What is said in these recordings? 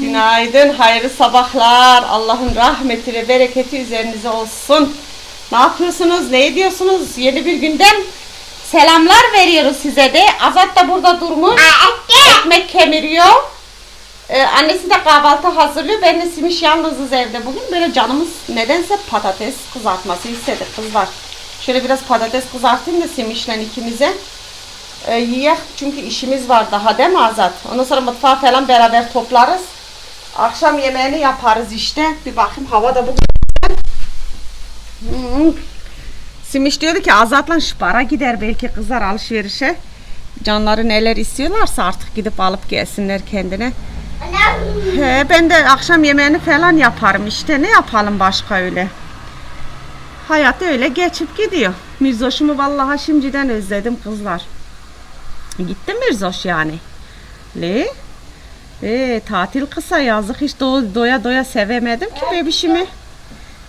Günaydın, hayırlı sabahlar. Allah'ın rahmeti ve bereketi üzerinize olsun. Ne yapıyorsunuz, ne ediyorsunuz? Yeni bir günden selamlar veriyoruz size de. Azat da burada durmuş. Ekmek kemiriyor. Ee, annesi de kahvaltı hazırlıyor. Ben de Simiş yalnızız evde bugün. Böyle canımız nedense patates kızartması istedik kızlar. Şöyle biraz patates kızartayım da Simiş'le ikimize. Ee, yiyek çünkü işimiz var daha değil mi Azat? Ondan sonra mutfağı falan beraber toplarız. Akşam yemeğini yaparız işte. Bir bakayım hava da bugün. Hmm. Simiş diyordu ki Azat'la Şıpar'a gider belki kızlar alışverişe. Canları neler istiyorlarsa artık gidip alıp gelsinler kendine. He, ben de akşam yemeğini falan yaparım işte. Ne yapalım başka öyle? Hayat öyle geçip gidiyor. Mirzoş'umu vallahi şimdiden özledim kızlar. Gitti Mirzoş yani. Le? Ee, tatil kısa yazık hiç do- doya doya sevemedim ki bebişimi.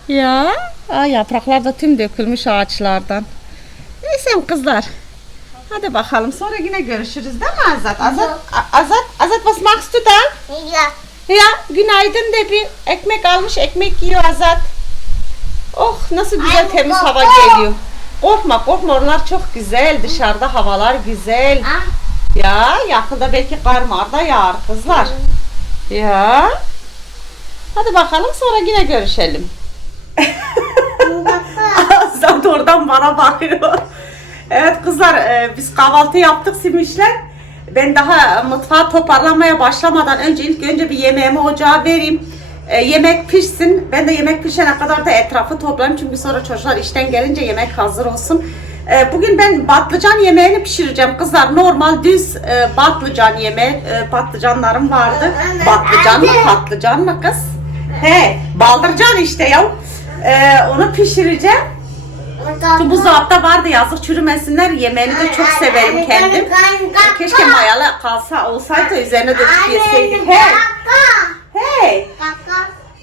Ya, aa, yapraklar da tüm dökülmüş ağaçlardan. Neyse kızlar. Hadi bakalım sonra yine görüşürüz değil mi Azat? Azat, Azat, Azat was machst du da? Ja. Ya günaydın de bir ekmek almış ekmek yiyor Azat. Oh nasıl güzel Ay, temiz baba. hava geliyor. Korkma korkma oralar çok güzel dışarıda havalar güzel. Ya yakında belki kar mar da yağar kızlar. Ya. Hadi bakalım sonra yine görüşelim. Azat oradan bana bakıyor. Evet kızlar e, biz kahvaltı yaptık simişler. Ben daha mutfağı toparlamaya başlamadan önce ilk önce bir yemeğimi ocağa vereyim. E, yemek pişsin. Ben de yemek pişene kadar da etrafı toplayayım. Çünkü sonra çocuklar işten gelince yemek hazır olsun. E, bugün ben patlıcan yemeğini pişireceğim. Kızlar normal düz e, patlıcan yemeği. E, patlıcanlarım vardı. Patlıcan mı patlıcan mı kız? He baldırcan işte ya. E, onu pişireceğim. Şu buzdolapta vardı yazık çürümesinler. Yemeğini de çok severim kendim. Keşke mayalı kalsa olsaydı üzerine döküp yeseydik. Hey, hey.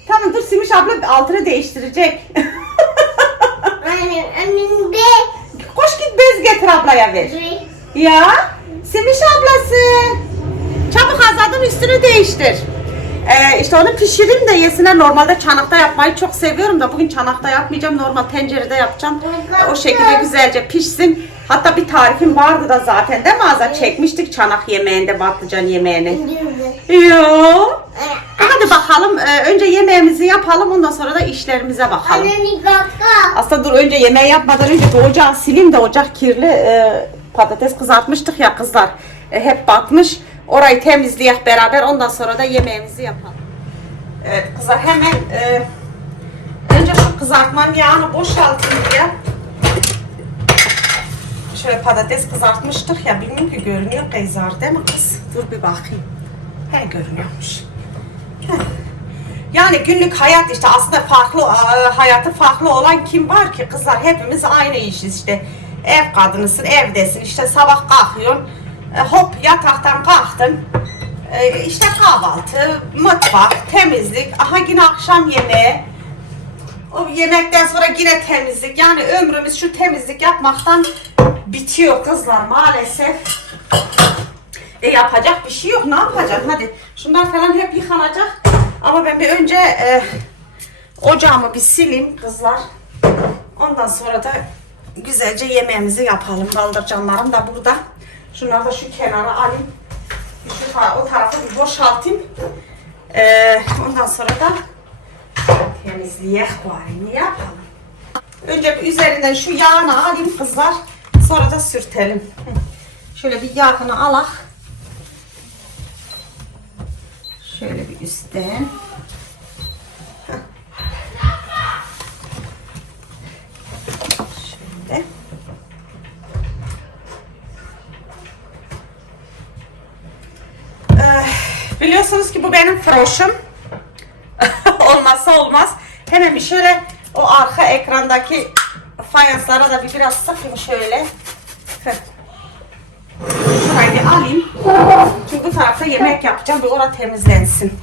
Tamam dur Simiş abla altını değiştirecek. Koş git bez getir ablaya ver. Ya Simiş ablası. Çabuk Azad'ın üstünü değiştir. Ee, işte onu pişireyim de yesinler. Normalde çanakta yapmayı çok seviyorum da bugün çanakta yapmayacağım. Normal tencerede yapacağım. Ee, o şekilde güzelce pişsin. Hatta bir tarifim vardı da zaten değil mi Azat? Çekmiştik çanak yemeğinde, patlıcan yemeğini. Yo. Bakalım. Ee, önce yemeğimizi yapalım. Ondan sonra da işlerimize bakalım. Aslında dur önce yemeği yapmadan önce de ocağı sileyim de ocak kirli. Ee, patates kızartmıştık ya kızlar. Ee, hep batmış. Orayı temizleyek beraber. Ondan sonra da yemeğimizi yapalım. Evet kızlar hemen e, önce şu kızartmam yağını boşaltayım diye. Şöyle patates kızartmıştık ya. Bilmiyorum ki görünüyor kızar değil mi kız? Dur bir bakayım. He görünüyormuş. Yani günlük hayat işte aslında farklı e, hayatı farklı olan kim var ki kızlar hepimiz aynı işiz işte ev kadınısın evdesin işte sabah kalkıyorsun e, hop yataktan kalktın e, işte kahvaltı mutfak temizlik aha yine akşam yemeği o yemekten sonra yine temizlik yani ömrümüz şu temizlik yapmaktan bitiyor kızlar maalesef e yapacak bir şey yok. Ne yapacaksın? Hadi. Şunlar falan hep yıkanacak. Ama ben bir önce e, ocağımı bir sileyim kızlar. Ondan sonra da güzelce yemeğimizi yapalım. Baldırcanlarım da burada. Şunları da şu kenara alayım. Şu o tarafı bir boşaltayım. E, ondan sonra da temizleyek bari. Yapalım? Önce bir üzerinden şu yağını alayım kızlar. Sonra da sürtelim. Şöyle bir yağını alak. Şöyle bir üstten. Şöyle. Ee, biliyorsunuz ki bu benim froşum. Olmazsa olmaz. Hemen bir şöyle o arka ekrandaki fayanslara da bir biraz sıkayım şöyle. Şurayı alayım. Çünkü bu tarafta yemek yapacağım. Bir orada temizlensin.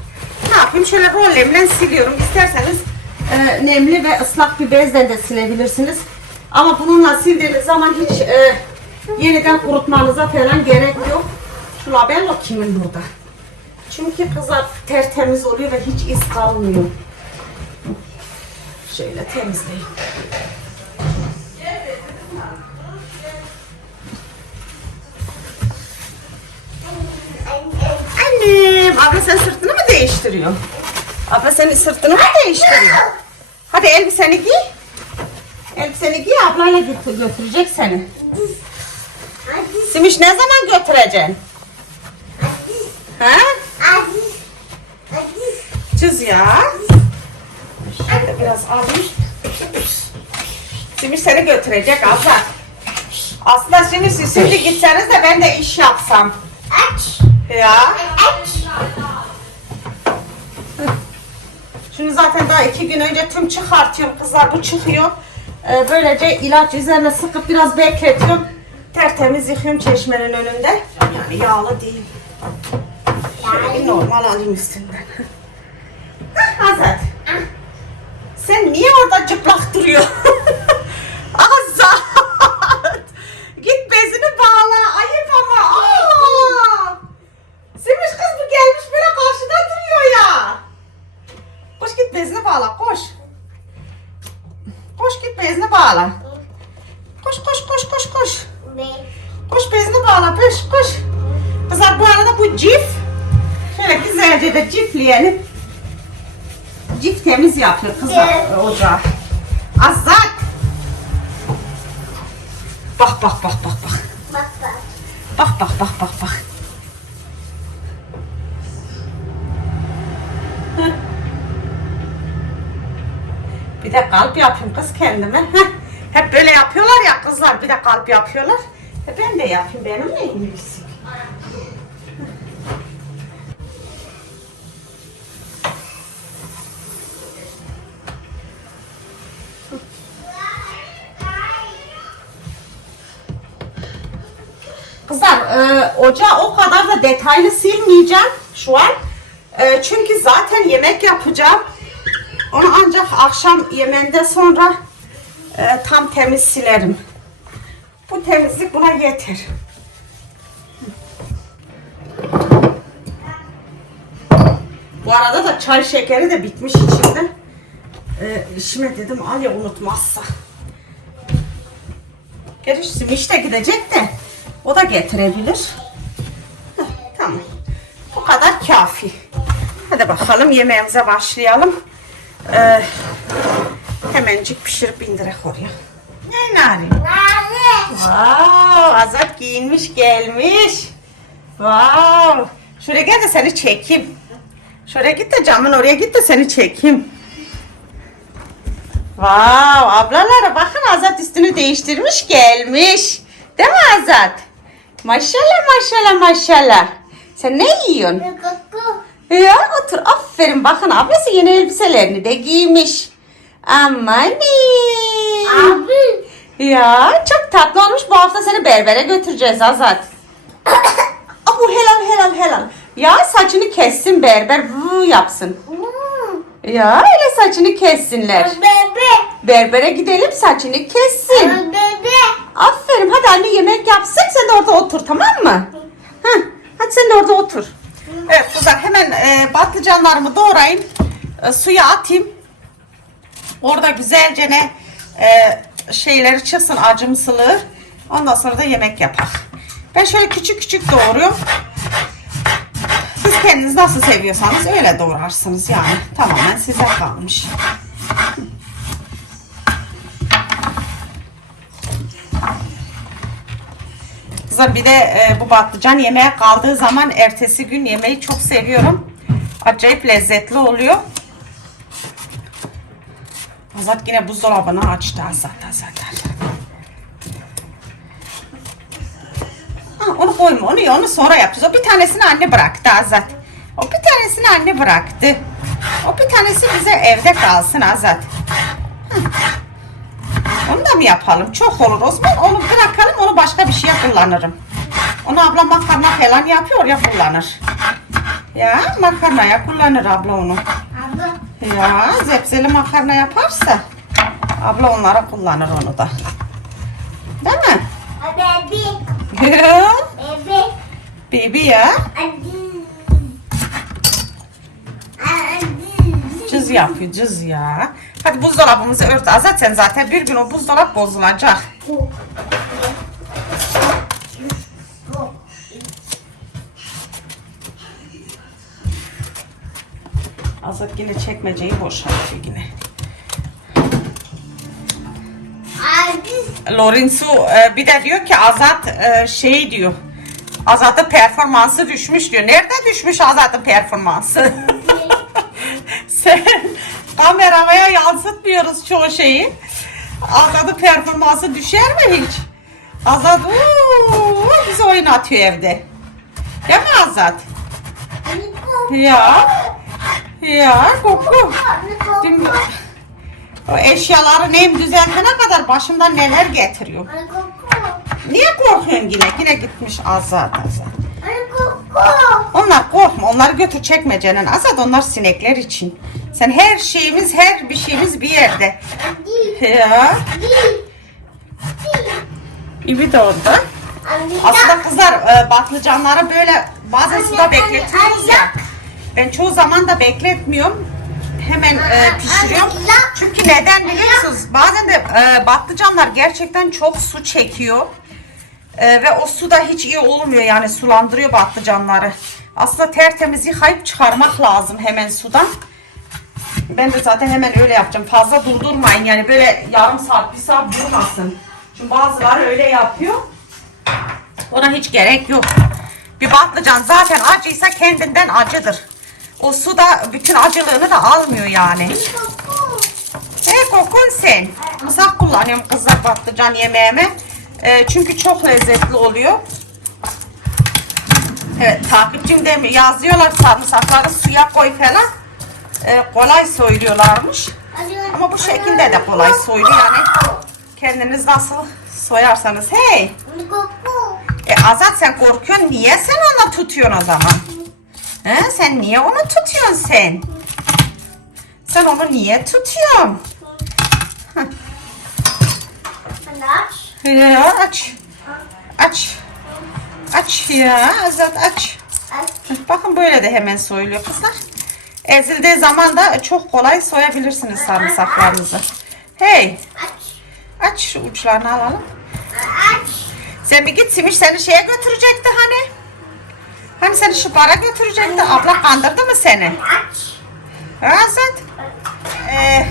Ne yapayım? Şöyle rollemle siliyorum. İsterseniz e, nemli ve ıslak bir bezle de silebilirsiniz. Ama bununla sildiğiniz zaman hiç e, yeniden kurutmanıza falan gerek yok. Şu labello kimin burada? Çünkü kızlar tertemiz oluyor ve hiç iz kalmıyor. Şöyle temizleyeyim. Annem, abla sen sırtını mı değiştiriyor? Abla senin sırtını mı değiştiriyor? Hadi elbiseni giy. Elbiseni giy, ablayla götür, götürecek seni. Simiş ne zaman götüreceksin? Ha? Cız ya. Şöyle biraz alayım. Simiş seni götürecek abla. Aslında şimdi siz şimdi gitseniz de ben de iş yapsam. Ya. Şimdi zaten daha iki gün önce tüm çıkartıyorum kızlar bu çıkıyor. Ee, böylece ilaç üzerine sıkıp biraz bekletiyorum. Tertemiz yıkıyorum çeşmenin önünde. Yani yağlı değil. Şöyle bir normal alayım üstünden. Hah, Azat. Sen niye orada cıplak duruyor? Azat. Git bezini bağla. Ayıp ama. Aa! Simiş kız bu gelmiş böyle karşıda duruyor ya. Koş git bezini bağla koş. Koş git bezini bağla. Koş koş koş koş koş. Bağla koş koş. Kızlar bu arada bu cif. Şöyle güzelce de cifleyelim. Cif temiz yapıyor kızlar Evet. ocağı. Azat. Bak bak bak bak bak. Bak bak bak bak bak. Heh. Bir de kalp yapayım kız kendime. Heh. Hep böyle yapıyorlar ya kızlar bir de kalp yapıyorlar. E ben de yapayım benimle ilgisi. Kızlar e, ocağı o kadar da detaylı silmeyeceğim şu an. E, çünkü zaten yemek yapacağım. Onu ancak akşam yemeğinden sonra e, tam temiz silerim. Bu temizlik buna yeter. Bu arada da çay şekeri de bitmiş içinde. E, işime dedim al ya unutmazsa. Gerçi Simiş de gidecek de o da getirebilir. Heh, tamam. Bu kadar kafi. Hadi bakalım yemeğimize başlayalım. Ee, hemencik pişirip indirek oraya. Ne narin? Wow, Azat giyinmiş gelmiş. Wow. Şuraya gel de seni çekeyim. Şuraya git de camın oraya git de seni çekeyim. Wow, ablalara bakın Azat üstünü değiştirmiş gelmiş. Değil mi Azat? Maşallah maşallah maşallah. Sen ne yiyorsun? Ya otur aferin bakın ablası yeni elbiselerini de giymiş. Aman Ya çok tatlı olmuş bu hafta seni berbere götüreceğiz Azat. Abu helal helal helal. Ya saçını kessin berber vuu yapsın. Ya öyle saçını kessinler. Berbere gidelim saçını kessin. Aferin hadi anne yemek yapsın sen de orada otur tamam mı? Heh, hadi sen de orada otur. Evet kızlar hemen e, patlıcanlarımı doğrayayım. E, suya atayım. Orada güzelce ne e, şeyleri çıksın acımsılığı. Ondan sonra da yemek yapak. Ben şöyle küçük küçük doğruyorum. Siz kendiniz nasıl seviyorsanız öyle doğrarsınız yani. Tamamen size kalmış. Kızlar bir de e, bu patlıcan yemeğe kaldığı zaman ertesi gün yemeği çok seviyorum. Acayip lezzetli oluyor. Azat yine buzdolabını açtı Azat Azat Azat. Ha, onu koyma onu onu sonra yapacağız. O bir tanesini anne bıraktı Azat. O bir tanesini anne bıraktı. O bir tanesi bize evde kalsın Azat. Onu da mı yapalım? Çok olur o zaman. Onu bırakalım onu başka bir şeye kullanırım. Onu abla makarna falan yapıyor ya kullanır. Ya makarnaya kullanır abla onu. Ya zepseli makarna yaparsa abla onlara kullanır onu da. Değil mi? A baby. Ya. Baby. Baby ya. Cız yapıyor cız ya. Hadi buzdolabımızı ört Zaten zaten bir gün o buzdolap bozulacak. Azat yine çekmeceyi boşaltıyor yine. Lorenzo e, bir de diyor ki Azat e, şey diyor. Azat'ın performansı düşmüş diyor. Nerede düşmüş Azat'ın performansı? Sen kameraya yansıtmıyoruz çoğu şeyi. Azat'ın performansı düşer mi hiç? Azat uuu, bizi oynatıyor evde. Değil mi Azat? Ya. Ya koku. Dün o eşyaları neyim düzenlene kadar başımdan neler getiriyor. Niye korkuyorsun yine? Yine gitmiş Azat Azat. Onlar korkma. Onları götür çekmecenin. Azat onlar sinekler için. Sen her şeyimiz her bir şeyimiz bir yerde. Ya. İbi de orada. Aslında kızlar e, patlıcanları böyle bazen suda bekletiyoruz ya. Ben çoğu zaman da bekletmiyorum. Hemen e, pişiriyorum. Çünkü neden biliyorsunuz? Bazen de e, patlıcanlar gerçekten çok su çekiyor. E, ve o su da hiç iyi olmuyor yani sulandırıyor patlıcanları. Aslında tertemiz yıkayıp çıkarmak lazım hemen sudan. Ben de zaten hemen öyle yapacağım. Fazla durdurmayın yani böyle yarım saat, bir saat durmasın. Çünkü bazıları öyle yapıyor. Ona hiç gerek yok. Bir patlıcan zaten acıysa kendinden acıdır. O su da bütün acılığını da almıyor yani. E kokun sen. Mısrak kullanıyorum kızlar patlıcan yemeğime. E, çünkü çok lezzetli oluyor. Evet takipçim de yazıyorlar sarımsakları suya koy falan. E, kolay soyuluyorlarmış. Ama bu şekilde de kolay soyuluyor yani. Kendiniz nasıl soyarsanız. Hey. E Azat sen korkuyorsun. Niye sen onu tutuyorsun o zaman? He, sen niye onu tutuyorsun sen? Sen onu niye tutuyorsun? Ya aç. Aç. Aç ya Azat aç. Bakın böyle de hemen soyuluyor kızlar. Ezildiği zaman da çok kolay soyabilirsiniz sarımsaklarınızı. Hey aç şu uçlarını alalım. Sen bir git Simiş seni şeye götürecekti hani. Hani seni şu bara götürecekti. Abla kandırdı mı seni? Azat. Ee,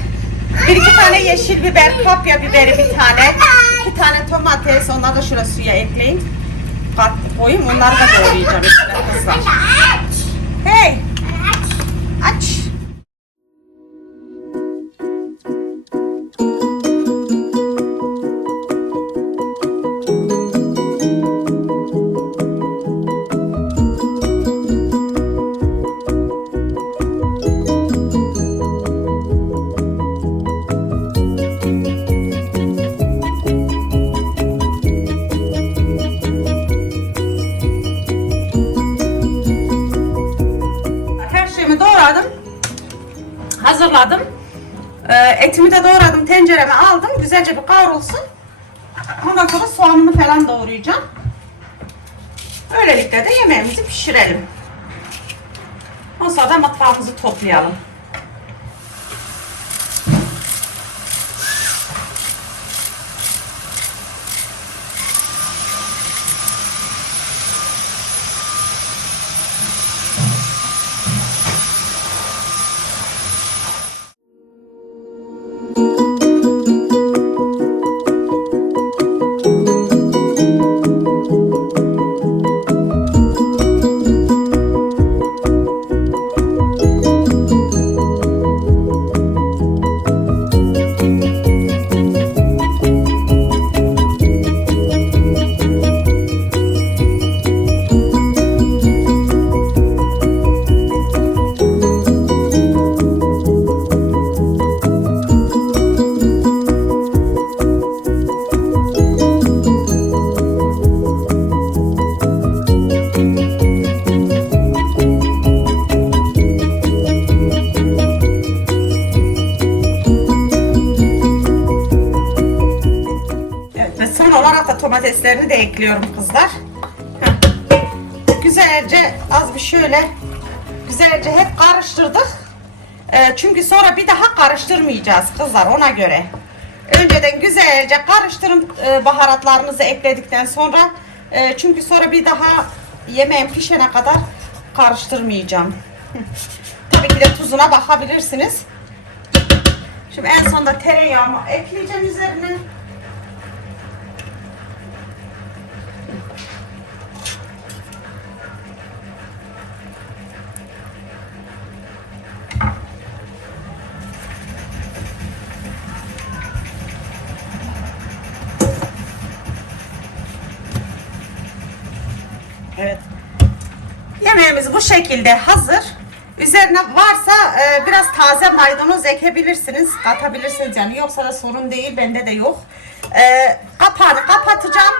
bir iki tane yeşil biber, kapya biberi bir tane. iki tane domates. Onları da şuraya suya ekleyin. Kat koyayım. Onları da doğrayacağım içine kızlar. Hey. Aç. Güzelce bir kavrulsun. Ondan sonra soğanını falan doğrayacağım. Böylelikle de yemeğimizi pişirelim. Ondan sonra da mutfağımızı toplayalım. Ekliyorum kızlar. Güzelce az bir şöyle güzelce hep karıştırdık. E, çünkü sonra bir daha karıştırmayacağız kızlar ona göre. Önceden güzelce karıştırın e, baharatlarınızı ekledikten sonra. E, çünkü sonra bir daha yemeğin pişene kadar karıştırmayacağım. Tabii ki de tuzuna bakabilirsiniz. Şimdi en sonda tereyağımı ekleyeceğim üzerine. Bu şekilde hazır. Üzerine varsa e, biraz taze maydanoz ekebilirsiniz, katabilirsiniz yani yoksa da sorun değil, bende de yok. E, kapağını kapatacağım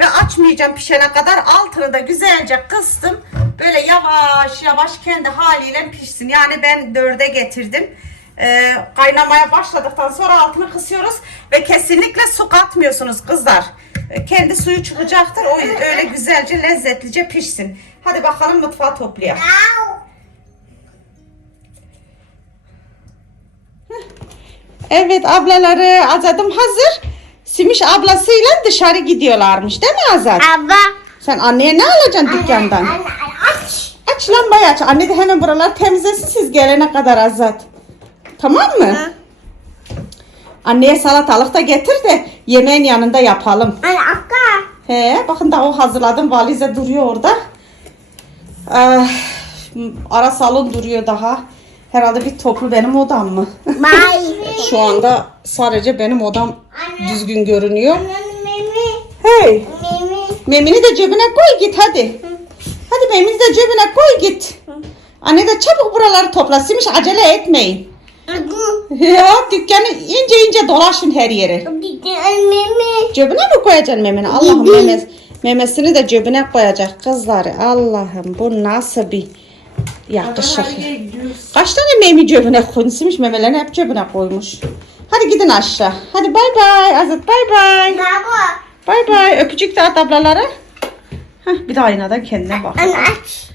ve açmayacağım pişene kadar altını da güzelce kıstım. Böyle yavaş yavaş kendi haliyle pişsin. Yani ben dörde getirdim. E, kaynamaya başladıktan sonra altını kısıyoruz ve kesinlikle su katmıyorsunuz kızlar. E, kendi suyu çıkacaktır. O öyle güzelce lezzetlice pişsin. Hadi bakalım mutfağa toplayalım. Evet ablaları Azat'ım hazır. Simiş ablasıyla dışarı gidiyorlarmış değil mi Azat? Abla. Sen anneye ne alacaksın dükkandan? Anne, anne, aç. Aç lambayı aç. Anne de hemen buraları temizlesin siz gelene kadar Azat. Tamam mı? Anneye salatalık da getir de yemeğin yanında yapalım. Anne akka. He, bakın da o hazırladım. Valize duruyor orada. Ah, ara salon duruyor daha. Herhalde bir toplu benim odam mı? Şu anda sadece benim odam düzgün görünüyor. Hey, Mimi. memini de cebine koy git hadi. Hadi memini de cebine koy git. Anne de çabuk buraları toplasıymış acele etmeyin. Ya dükkanı ince ince dolaşın her yere. Cebine mi koyacaksın memeni? Allah'ım memes, memesini de cebine koyacak kızları. Allah'ım bu nasıl bir yakışıklı. Kaç tane memi cebine koymuş? Memelerini hep cebine koymuş. Hadi gidin aşağı. Hadi bay bay Azat bay bay. Baba. Bay bay. Öpücük de at ablalara. Heh, bir de aynadan kendine bak. Anne aç.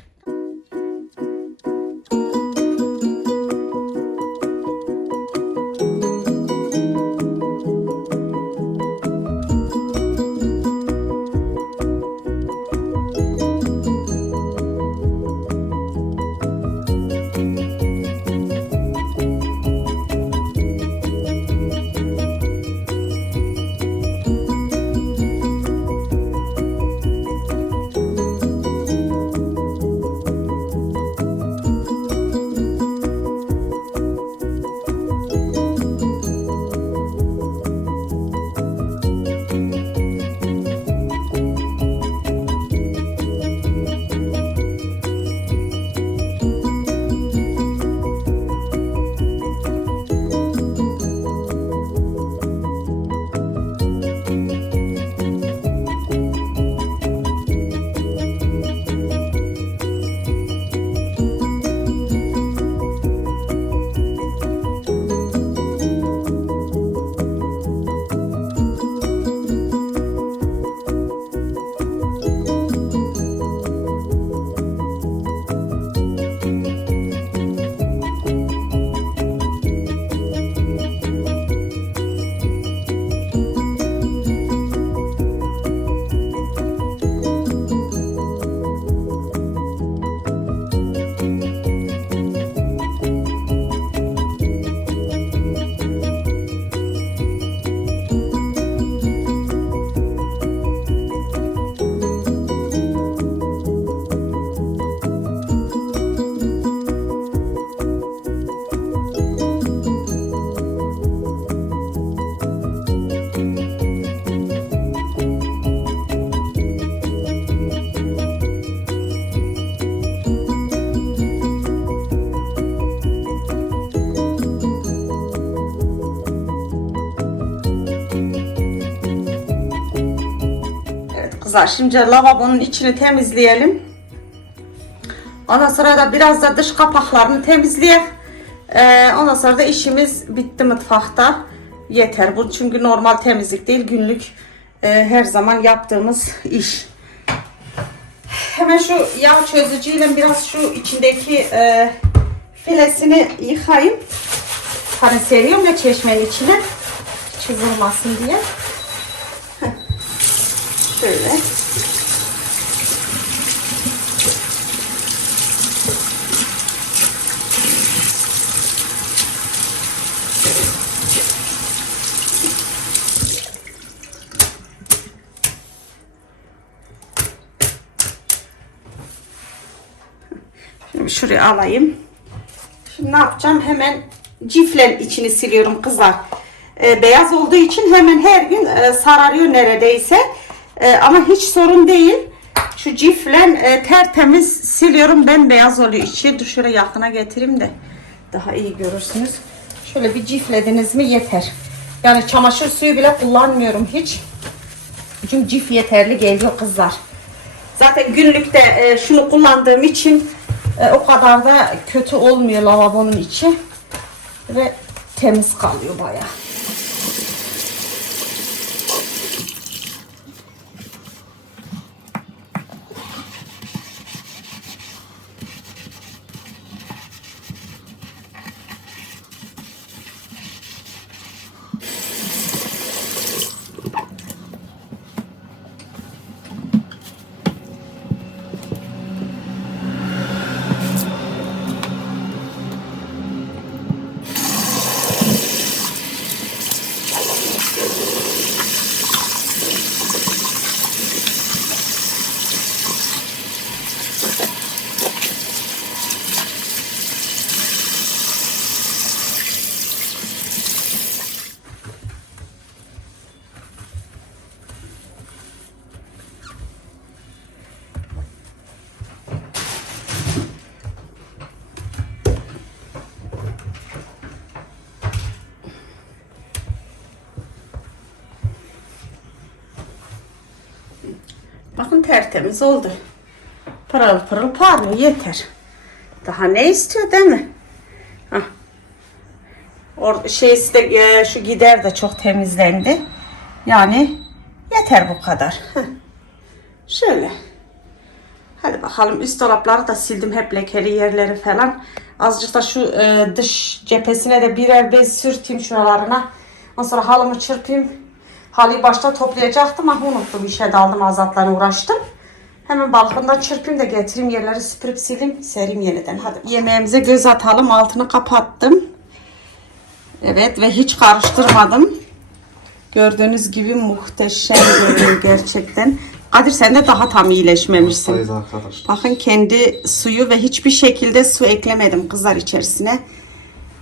Kızlar şimdi lavabonun içini temizleyelim. Ondan sonra da biraz da dış kapaklarını temizleyelim. Ee, ondan sonra da işimiz bitti mutfakta. Yeter bu çünkü normal temizlik değil günlük e, her zaman yaptığımız iş. Hemen şu yağ çözücüyle biraz şu içindeki e, filesini yıkayayım. Hani seriyorum ya çeşmenin içine. Çizilmasın diye. Şöyle. Şuraya alayım. Şimdi ne yapacağım? Hemen ciflen içini siliyorum kızlar. Ee, beyaz olduğu için hemen her gün e, sararıyor neredeyse. E, ama hiç sorun değil. Şu ciflen e, tertemiz siliyorum. Ben beyaz oluyor içi. Dur şöyle yakına getireyim de daha iyi görürsünüz. Şöyle bir ciflediniz mi yeter. Yani çamaşır suyu bile kullanmıyorum hiç. Çünkü cif yeterli geliyor kızlar. Zaten günlükte e, şunu kullandığım için e, o kadar da kötü olmuyor lavabonun içi. Ve temiz kalıyor bayağı. Bakın tertemiz oldu. Pırıl pırıl parlıyor yeter. Daha ne istiyor değil mi? Hah. Or şeysi de e, şu gider de çok temizlendi. Yani yeter bu kadar. Heh. Şöyle. Hadi bakalım üst dolapları da sildim hep lekeli yerleri falan. Azıcık da şu e, dış cephesine de birer bez sürteyim şuralarına. Ondan sonra halımı çırpayım. Halıyı başta toplayacaktım ama unuttum. işe daldım azatla uğraştım. Hemen balkondan çırpayım da getireyim yerleri süpürüp sileyim. Sereyim yeniden. Hadi. Yemeğimize göz atalım. Altını kapattım. Evet ve hiç karıştırmadım. Gördüğünüz gibi muhteşem görünüyor gerçekten. Kadir sen de daha tam iyileşmemişsin. Sayız arkadaşlar. Bakın kendi suyu ve hiçbir şekilde su eklemedim kızlar içerisine.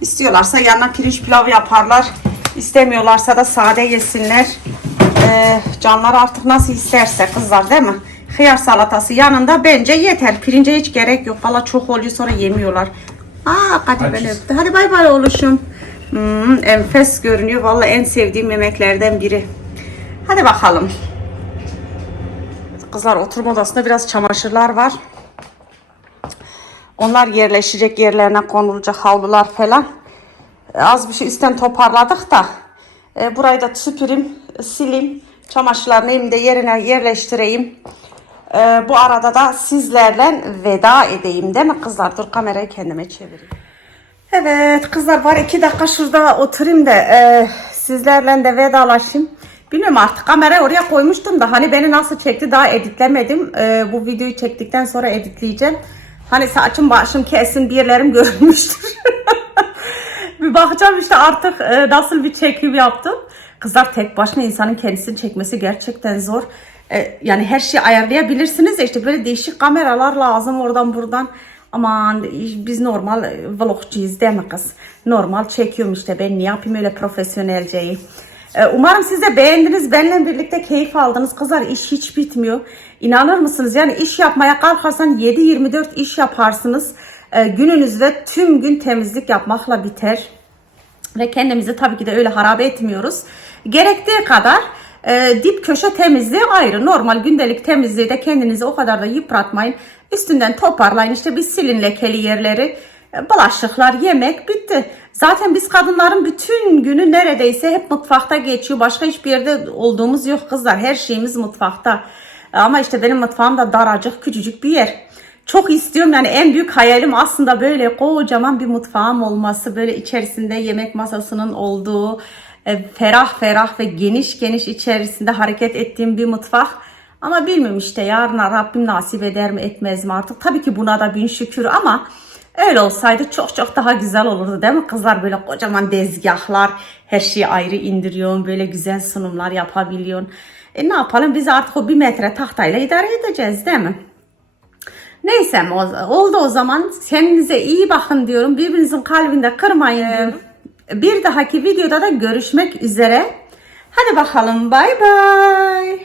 İstiyorlarsa yanına pirinç pilav yaparlar. İstemiyorlarsa da sade yesinler. Ee, canlar artık nasıl isterse kızlar değil mi? Hıyar salatası yanında bence yeter. Pirince hiç gerek yok. Valla çok oluyor sonra yemiyorlar. Aa Kadir beni öptü. Hadi bay bay oğluşum. Hmm, enfes görünüyor. Valla en sevdiğim yemeklerden biri. Hadi bakalım. Kızlar oturma odasında biraz çamaşırlar var. Onlar yerleşecek yerlerine konulacak havlular falan. Az bir şey üstten toparladık da e, burayı da süpüreyim, sileyim. Çamaşırlarını elimde yerine yerleştireyim. E, bu arada da sizlerle veda edeyim değil mi kızlar? Dur kamerayı kendime çevireyim. Evet kızlar var iki dakika şurada oturayım da e, sizlerle de vedalaşayım. Bilmiyorum artık kamerayı oraya koymuştum da hani beni nasıl çekti daha editlemedim. E, bu videoyu çektikten sonra editleyeceğim. Hani saçım başım kesin bir yerlerim görmüştür. bir bakacağım işte artık e, nasıl bir çekim yaptım. Kızlar tek başına insanın kendisini çekmesi gerçekten zor. E, yani her şeyi ayarlayabilirsiniz ya işte böyle değişik kameralar lazım oradan buradan. Aman biz normal e, vlogcuyuz değil mi kız? Normal çekiyorum işte ben ne yapayım öyle profesyonelceyi. E, Umarım siz de beğendiniz. Benimle birlikte keyif aldınız. Kızlar iş hiç bitmiyor. İnanır mısınız? Yani iş yapmaya kalkarsan 7-24 iş yaparsınız. E, Gününüz ve tüm gün temizlik yapmakla biter. Ve kendimizi tabii ki de öyle harabe etmiyoruz. Gerektiği kadar e, dip köşe temizliği ayrı. Normal gündelik temizliği de kendinizi o kadar da yıpratmayın. Üstünden toparlayın işte bir silin lekeli yerleri. E, Bulaşıklar, yemek bitti. Zaten biz kadınların bütün günü neredeyse hep mutfakta geçiyor. Başka hiçbir yerde olduğumuz yok kızlar. Her şeyimiz mutfakta. Ama işte benim mutfağım da daracık, küçücük bir yer. Çok istiyorum. Yani en büyük hayalim aslında böyle kocaman bir mutfağım olması böyle içerisinde yemek masasının olduğu e, ferah ferah ve geniş geniş içerisinde hareket ettiğim bir mutfak. Ama bilmiyorum işte yarına Rabbim nasip eder mi etmez mi artık. Tabii ki buna da bin şükür ama öyle olsaydı çok çok daha güzel olurdu değil mi? Kızlar böyle kocaman dezgahlar her şeyi ayrı indiriyorsun böyle güzel sunumlar yapabiliyorsun. E ne yapalım? Biz artık o bir metre tahtayla idare edeceğiz değil mi? Neyse o- oldu o zaman. Kendinize iyi bakın diyorum. Birbirinizin kalbinde kırmayın diyorum. Bir dahaki videoda da görüşmek üzere. Hadi bakalım bay bay.